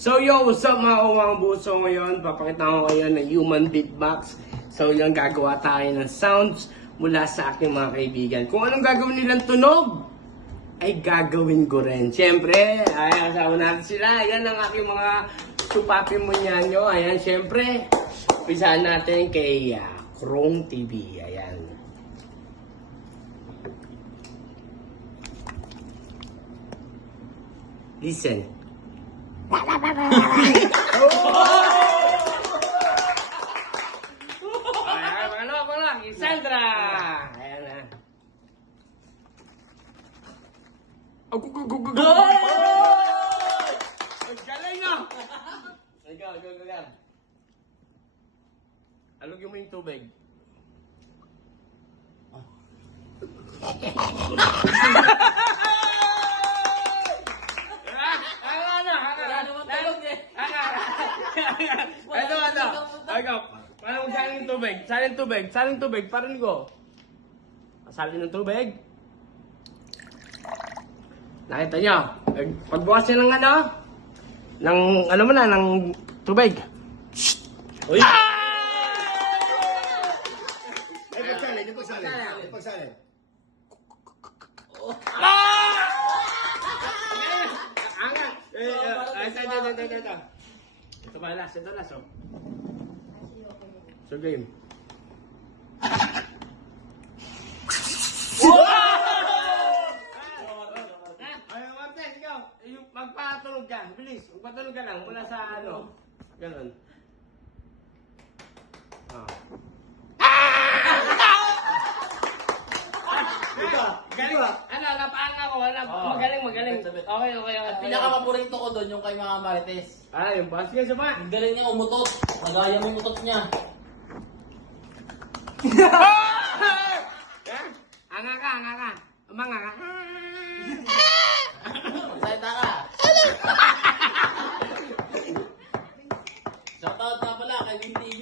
So yo, what's up mga kumang buso ngayon? Papakita ko kayo ng human beatbox. So yun, gagawa tayo ng sounds mula sa aking mga kaibigan. Kung anong gagawin nilang tunog, ay gagawin ko rin. Siyempre, ayan, kasama natin sila. Ayan ang aking mga supapin-munyanyo. Ayan, siyempre, umpisahan natin kay Chrome TV. Ayan. Listen. Ayan, pangalawa, Sandra. Ayan na. Galing na! Go. Alugin mo yung tubig. Ito. Paano mo salin ng tubig? Salin tubig. Paano ko? Salin ng tubig. Nakita nyo? Pagbukas nyo ng ng tubig. Uy! Ipagsalin. Angat! Ito. Ito pa, last. Oh. So, game. Ay, Martes, ikaw. Magpatulog ka. Bilis. Magpatulog ka lang mula sa Ganon. Galing. Napaan ako. Magaling. Okay. Pinaka-paborito ko doon yung kay mga Marites. Yung boss nga sa ba? Ang galing niya umutot. Nagaya mo yung utot niya. Anga ka. Umanga ka. Salita ka. Shoutout nga pala kay Win TV.